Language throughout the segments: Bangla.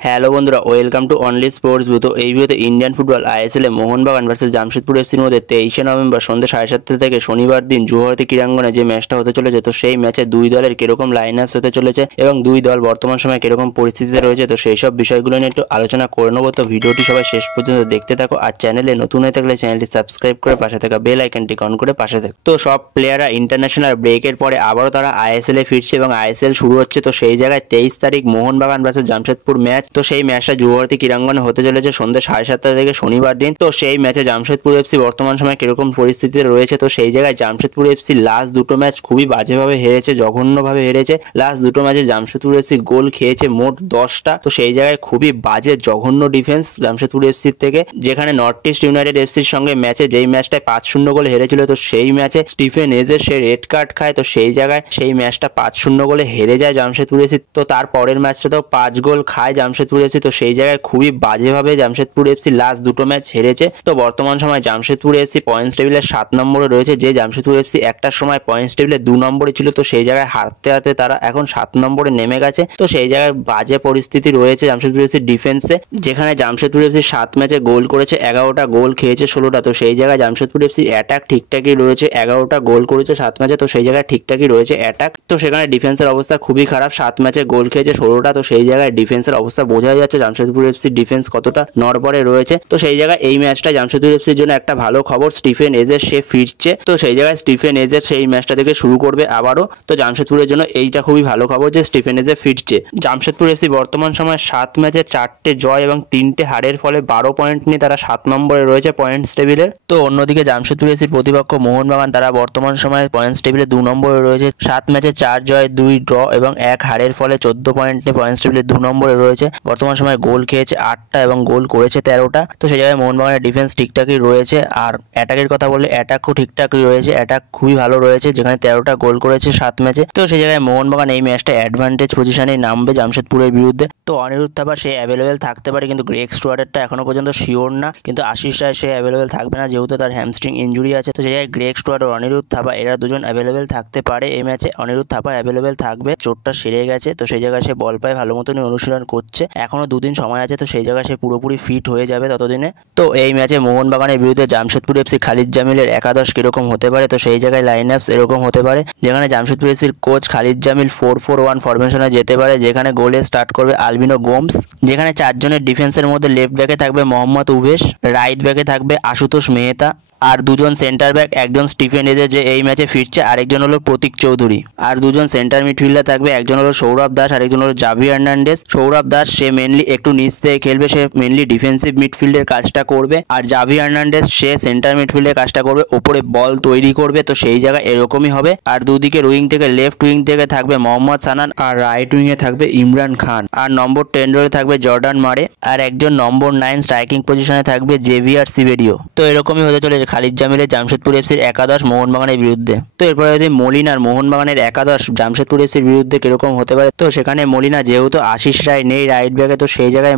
হ্যালো বন্ধুরা, welcome to only sports view. তো এই ভিডিওতে ইন্ডিয়ান ফুটবল আইএসএল এ মোহনবাগান ভার্সেস জামশেদপুর এফসির মধ্যে 23শে নভেম্বর সন্ধ্যে 7:30 থেকে শনিবার দিন জুহরতি ক্রীড়াঙ্গনে যে ম্যাচটা হতে চলেছে, তো সেই ম্যাচে দুই দলের কিরকম লাইন আপস হতে চলেছে এবং দুই দল বর্তমান সময়ে কিরকম পরিস্থিতিতে রয়েছে, তো সেই সব বিষয়গুলো নিয়ে একটু আলোচনা করে নেবো। তো ভিডিওটি সবাই শেষ পর্যন্ত দেখতে থাকো, আর চ্যানেলে নতুন হয়ে থাকলে চ্যানেলটি সাবস্ক্রাইব করে পাশে থাকা বেল আইকনটি অন করে পাশে থাকো। তো সব প্লেয়াররা ইন্টারন্যাশনাল ব্রেকের পরে আবারও তারা আইএসএল এ ফিরছে এবং আইএসএল শুরু হচ্ছে। তো সেই জায়গায় 23 তারিখ মোহনবাগান ভার্সেস জামশেদপুর ম্যাচ। তো সেই ম্যাচটা জুহরতি ক্রীড়াঙ্গনে হতে চলেছে সন্ধ্যে 7:30 থেকে শনিবার দিন। তো সেই ম্যাচে জামশেদপুর এফসি বর্তমান সময় কিরকম পরিস্থিতিতে রয়েছে, তো সেই জায়গায় জামশেদপুর এফসি লাস্ট দুটো ম্যাচ খুবই বাজেভাবে হেরেছে, জঘন্যভাবে হেরেছে। লাস্ট দুটো ম্যাচে জামশেদপুর এফসি গোল খেয়েছে মোট 10টা। তো সেই জায়গায় খুবই বাজে জঘন্য ডিফেন্স জামশেদপুর এফসির থেকে, যেখানে নর্থ ইস্ট ইউনাইটেড এফসির সঙ্গে ম্যাচে যেই ম্যাচটায় 5-0 গোলে হেরেছিল, তো সেই ম্যাচে স্টিফেন এজের সে রেড কার্ড খায়। তো সেই জায়গায় সেই ম্যাচটা 5-0 গোলে হেরে যায় জামশেদপুর এফসি। তো তার পরের ম্যাচটাতেও 5 গোল খায় জামশেদপুর এফসি। তো সেই জায়গায় খুবই বাজেভাবে জামশেদপুর এফসি লাস্ট দুটো ম্যাচ হেরেছে। তো বর্তমান সময় জামশেদপুর এফসি পয়েন্টস টেবিলের 7 নম্বরে রয়েছে, যে জামশেদপুর এফসি একটা সময় পয়েন্টস টেবিলে 2 নম্বরে ছিল। তো সেই জায়গায় হারতে হারতে তারা এখন 7 নম্বরে নেমে গেছে। তো সেই জায়গায় বাজে পরিস্থিতি রয়েছে জামশেদপুর এফসি ডিফেন্সে, যেখানে জামশেদপুর এফসি 7 ম্যাচে গোল করেছে 11টা, গোল খেয়েছে 16টা। তো সেই জায়গায় জামশেদপুর এফসি অ্যাটাক ঠিকঠাকই রয়েছে, 11টা গোল করেছে 7 ম্যাচে। তো সেই জায়গায় ঠিকঠাকই রয়েছে অ্যাটাক। তো সেখানে ডিফেন্সের অবস্থা খুবই খারাপ, 7 ম্যাচে গোল খেয়েছে 16টা। তো সেই জায়গায় ডিফেন্সের অবস্থা বোঝা যাচ্ছে জামশেদপুর এফসি ডিফেন্স কতটা নড়বড়ে রয়েছে। তো সেই জায়গায় এই ম্যাচটা জামশেদপুর এফসির জন্য একটা ভালো খবর, স্টিফেন এজের সে ফিরছে। তো সেই জায়গায় স্টিফেন এজের সেই ম্যাচটা থেকে শুরু করবে আবারও। তো জামশেদপুরের জন্য এইটা খুবই ভালো খবর যে স্টিফেন এজে ফিরছে। জামশেদপুর এফসি বর্তমান সময় 7 ম্যাচে 4টে জয় এবং 3টে হারের ফলে 12 পয়েন্ট নিয়ে তারা 7 নম্বরে রয়েছে পয়েন্টস টেবিলের। তো অন্যদিকে জামশেদপুর এফসির প্রতিপক্ষ মোহনবাগান, তারা বর্তমান সময় পয়েন্টস টেবিলে 2 নম্বরে রয়েছে, 7 ম্যাচে 4 জয় 2 ড্র এবং 1 হারের ফলে 14 পয়েন্ট নিয়ে পয়েন্টস টেবিলে 2 নম্বরে রয়েছে। বর্তমান সময় গোল খেয়েছে 8টা এবং গোল করেছে 13টা। তো সেই জায়গায় মোহনবাগানের ডিফেন্স ঠিকঠাকই রয়েছে। আর অ্যাটাকের কথা বললে অ্যাটাকও ঠিকঠাকই রয়েছে, অ্যাটাক খুবই ভালো রয়েছে, যেখানে 13টা গোল করেছে 7 ম্যাচে। তো সেই জায়গায় মোহনবাগান এই ম্যাচটা অ্যাডভান্টেজ পজিশনে নামবে জামশেদপুরের বিরুদ্ধে। তো অনিরুদ্ধ থাপা সে অ্যাভেলেবেল থাকতে পারে, কিন্তু গ্রেগ স্টুয়ার্টেরটা এখনো পর্যন্ত শিওর না। কিন্তু আশিস রায় সে অ্যাভেলেবেল থাকবে না, যেহেতু তার হ্যামস্ট্রিং ইঞ্জুরি আছে। তো সেই জায়গায় গ্রেগ স্টুয়ার্ট ও অনিরুদ্ধ থাপা এরা দুজন অ্যাভেলেবেল থাকতে পারে এই ম্যাচে। অনিরুদ্ধ থাপা অ্যাভেলেবেল থাকবে, চোটটা সেরে গেছে। তো সেই জায়গায় সে বল পায় ভালো মতনই অনুশীলন করছে, এখনো 2 দিন সময় আছে। তো সেই জায়গায় সে পুরোপুরি ফিট হয়ে যাবে ততদিনে। তো এই ম্যাচে মোহনবাগানের বিরুদ্ধে জামশেদপুর এফসি খালিদ জামিলের একাদশ কিরকম হতে পারে, তো সেই জায়গায় লাইন আপস এরকম হতে পারে, যেখানে জামশেদপুর এফসির কোচ খালিদ জামিল 4-4-1 ফরমেশনে যেতে পারে, যেখানে গোলে স্টার্ট করবে আলবিনো গোমস, যেখানে 4 জনের ডিফেন্সের মধ্যে লেফট ব্যাকে থাকবে মোহাম্মদ উভেশ, রাইট ব্যাকে থাকবে আশুতোষ মেহতা, আর 2 জন সেন্টার ব্যাক, একজন স্টিফেন এজে যে এই ম্যাচে ফিরছে, আরেকজন হলো প্রতীক চৌধুরী, আর 2 জন সেন্টার মিডফিল্ডার থাকবে, একজন হলো সৌরভ দাস, আরেকজন হলো জাভি হার্নান্ডেজ। সৌরভ দাস সে মেনলি একটু নিচ থেকে খেলবে, সে মেনলি ডিফেন্সিভ মিডফিল্ডের কাজটা করবে, আর জাভি হার্নান্ডেজ সে সেন্টার মিডফিল্ডের কাজটা করবে, ওপরে বল তৈরি করবে। তো সেই জায়গায় এরকমই হবে। আর দুদিকে উইং থেকে লেফট উইং থেকে থাকবে মোহাম্মদ সানান, আর রাইট উইং এ থাকবে ইমরান খান, আর নম্বর 10 রোলে থাকবে জর্ডান মারে, আর একজন নম্বর 9 স্ট্রাইকিং পজিশনে থাকবে জেভিয়ার সিবেরিও। তো এরকমই হতে চলেছে খালিদ জামিলের জামশেদপুর এফসির একাদশ মোহনবাগানের বিরুদ্ধে। তো এরপরে যদি মলিনার মোহনবাগানের একাদশ জামশেদপুর এফসির বিরুদ্ধে কিরকম হতে পারে, তো সেখানে মলিনা যেহেতু আশিস রায় নেই রাইট ব্যাকে, তো সেই জায়গায়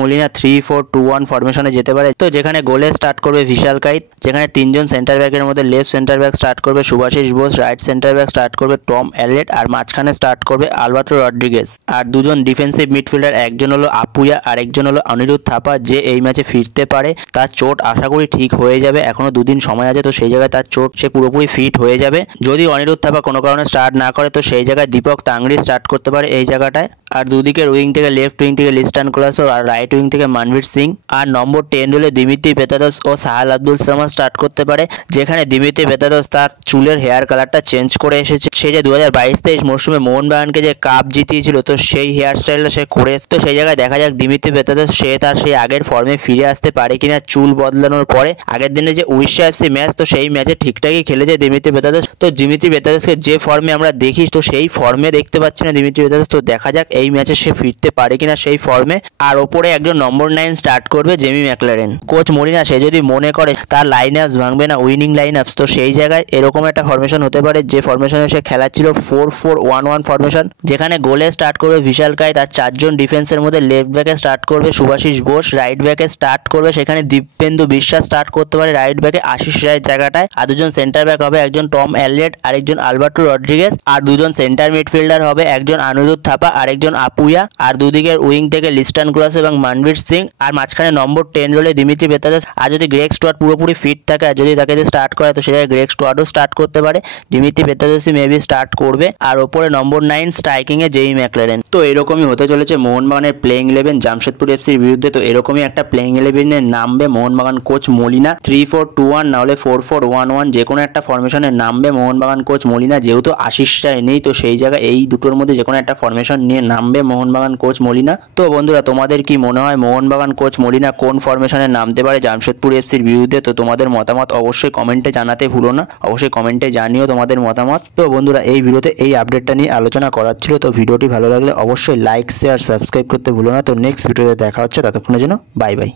মলিনা 3-4-2-1 ফরমেশনে যেতে পারে। তো যেখানে গোলে স্টার্ট করবে ভিশাল কাইত, যেখানে 3 জন সেন্টার ব্যাকের মধ্যে লেফট সেন্টার ব্যাক স্টার্ট করবে Subhasish Bose, right centre back start করবে টম অ্যালেট, আর মাঝখানে স্টার্ট করবে আলবার্টো রড্রিগেজ, আর 2 জন ডিফেন্সিভ মিডফিল্ডার, একজন হলো আপুয়া আর একজন হলো অনিরুদ্ধ থাপা, যে এই ম্যাচে ফিরতে পারে। তার চোট আশা করি ঠিক হয়ে যাবে, এখনো 2 দিন সময় আছে। তো সেই জায়গায় তার চোট সে পুরোপুরি ফিট হয়ে যাবে। যদি অনিরুদ্ধ থাপা কোনো কারণে স্টার্ট না করে, তো সেই জায়গায় দীপক তাংড়ি স্টার্ট করতে পারে এই জায়গাটায়। আর দুদিকের উইং থেকে লেফট উইং থেকে লিস্টান কোলাসো, আর রাইট উইং থেকে মানভীর সিং, আর নম্বর 10 রোলে দিমিত্রি পেতাদোস ও সাহাল আব্দুল সামাদ স্টার্ট করতে পারে, যেখানে দিমিত্রি পেতাদোস তার চুলের হেয়ার কালারটা চেঞ্জ করে এসেছে। সে যে 2022-23 মরশুমে মোহনবাগানকে যে কাপ জিতিয়েছিল, তো সেই হেয়ার স্টাইলটা সে করে এসেছে। তো সেই জায়গায় দেখা যাক দিমিত্রি পেতাদোস সে তার সেই আগের ফর্মে ফিরে আসতে পারে কিনা চুল বদলানোর পরে। আগের দিনে যে উড়িষ্যা এফসি ম্যাচ, তো সেই ম্যাচে ঠিকঠাকই খেলেছে দিমিত্রি পেতাদোস। তো দিমিত্রি পেতাদোসকে যে ফর্মে আমরা দেখি, তো সেই ফর্মে দেখতে পাচ্ছি না দিমিত্রি পেতাদোস। তো দেখা যাক এই ম্যাচে সে ফিরতে পারে কিনা সেই ফর্মে। আর ওপরে একজন নম্বর 9 স্টার্ট করবে জেমি ম্যাকলারেন। কোচ মরিনা সে যদি মনে করে তার লাইন আপস ভাঙবে না, উইনিং লাইন আপস, তো সেই জায়গায় এরকম একটা ফরমেশন হতে পারে, যে ফরমেশনে সে খেলাচ্ছিল 4-4-1-1 ফরমেশন, যেখানে গোলে স্টার্ট করবে ভিশাল কাইত, আর 4 জন ডিফেন্সের মধ্যে লেফট ব্যাকে স্টার্ট করবে সুভাশিস বোস, রাইট ব্যাকে স্টার্ট করবে সেখানে দীপেন্দু বিশ্বাস স্টার্ট করতে পারে রাইট ব্যাকে আশিস রায়ের জায়গাটায়, আর 2 জন সেন্টার ব্যাক হবে, একজন টম অ্যালেট আর একজন আলবার্টো রড্রিগেজ, আর 2 জন সেন্টার মিডফিল্ডার হবে, একজন অনিরুদ্ধ থাপা আর একজন আপুয়া, আর দুদিকের উইং থেকে লিস্টান ক্লস এবং মনবীর সিং, আর মাঝখানে নম্বর 10 রোলে দিমিত্রি পেত্রাদাস। আর যদি গ্রেগ স্টুয়ার্ট পুরোপুরি ফিট থাকে আর যদি তাকে স্টার্ট করে তো সেটা গ্রেগ স্টুয়ার্টও স্টার্ট করতে পারে, দিমিত্রি পেত্রাদাসই মেবি স্টার্ট করবে। আর ওপরে নম্বর 9 স্ট্রাইকিং এ জেই ম্যাকলারেন। তো এরকমই হতে চলেছে মোহনবাগানের প্লেইং 11 জামশেদপুর এফসির বিরুদ্ধে। তো এরকমই একটা প্লেইং 11 নামবে মোহনবাগান কোচ মলিনা। 3-4-2-1 না হলে 4-4-1-1 যে কোনো একটা ফরমেশনে নামবে মোহনবাগান কোচ মলিনা। যেহেতু আশিসটা নেই তো সেই জায়গায় এই দুটোর মধ্যে যে কোনো একটা ফরমেশন নিয়ে নামবে মোহনবাগান কোচ মলিনা। তো বন্ধুরা তোমাদের কি মনে হয় মোহনবাগান কোচ মলিনা কোন ফরমেশনে নামতে পারে জামশেদপুর এফসির বিরুদ্ধে? তো তোমাদের মতামত অবশ্যই কমেন্টে জানাতে ভুলো না, অবশ্যই কমেন্টে জানিও তোমাদের মতামত। তো বন্ধুরা এই ভিডিওতে এই আপডেটটা নিয়ে আলোচনা করার ছিল। তো ভিডিওটি ভালো লাগলে অবশ্যই লাইক শেয়ার সাবস্ক্রাইব করতে ভুলো না। তো নেক্সট ভিডিওতে দেখা হচ্ছে, ততক্ষণের জন্য বাই বাই।